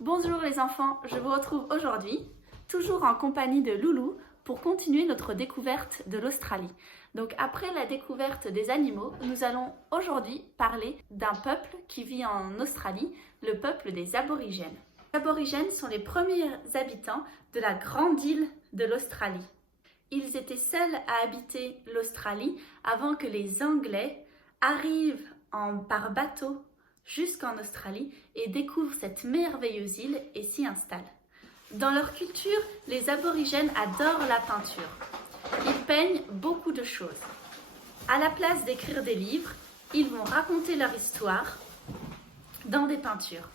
Bonjour les enfants, je vous retrouve aujourd'hui, toujours en compagnie de Loulou, pour continuer notre découverte de l'Australie. Donc après la découverte des animaux, nous allons aujourd'hui parler d'un peuple qui vit en Australie, le peuple des aborigènes. Les aborigènes sont les premiers habitants de la grande île de l'Australie. Ils étaient seuls à habiter l'Australie avant que les Anglais arrivent par bateau jusqu'en Australie et découvrent cette merveilleuse île et s'y installent. Dans leur culture, les aborigènes adorent la peinture. Ils peignent beaucoup de choses. À la place d'écrire des livres, ils vont raconter leur histoire dans des peintures.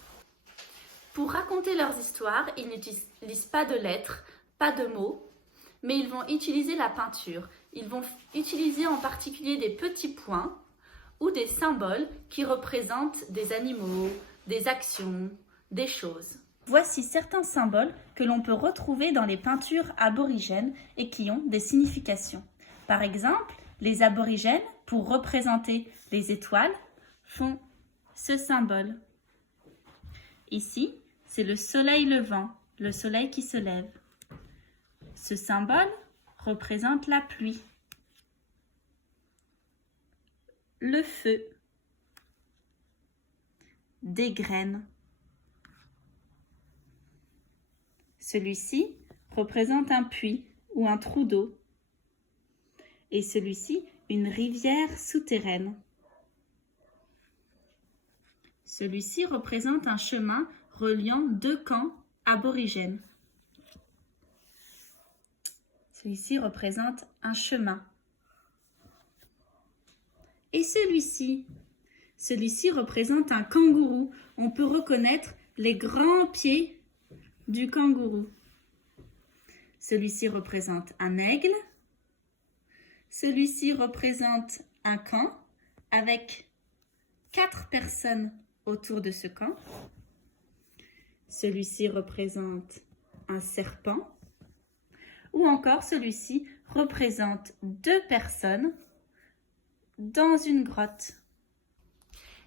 Pour raconter leurs histoires, ils n'utilisent pas de lettres, pas de mots, mais ils vont utiliser la peinture. Ils vont utiliser en particulier des petits points ou des symboles qui représentent des animaux, des actions, des choses. Voici certains symboles que l'on peut retrouver dans les peintures aborigènes et qui ont des significations. Par exemple, les aborigènes, pour représenter les étoiles, font ce symbole. Ici, c'est le soleil levant, le soleil qui se lève. Ce symbole représente la pluie, le feu, des graines. Celui-ci représente un puits ou un trou d'eau. Et celui-ci, une rivière souterraine. Celui-ci représente un chemin reliant deux camps aborigènes. Celui-ci représente un chemin. Et celui-ci représente un kangourou. On peut reconnaître les grands pieds du kangourou. Celui-ci représente un aigle. Celui-ci représente un camp avec 4 personnes autour de ce camp. Celui-ci représente un serpent. Ou encore celui-ci représente 2 personnes dans une grotte.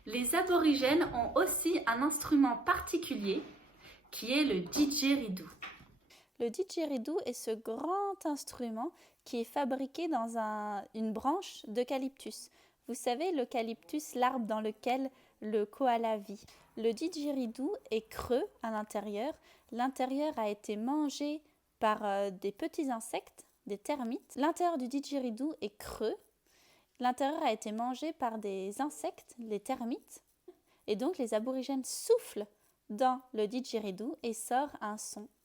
Les aborigènes ont aussi un instrument particulier qui est le didgeridoo. Le didgeridoo est ce grand instrument qui est fabriqué dans une branche d'eucalyptus. Vous savez, l'eucalyptus, l'arbre dans lequel le koala vit. Le didgeridoo est creux à l'intérieur. L'intérieur a été mangé par des petits insectes, des termites. L'intérieur du didgeridoo est creux. L'intérieur a été mangé par des insectes, les termites. Et donc les aborigènes soufflent dans le didgeridoo et sort un son.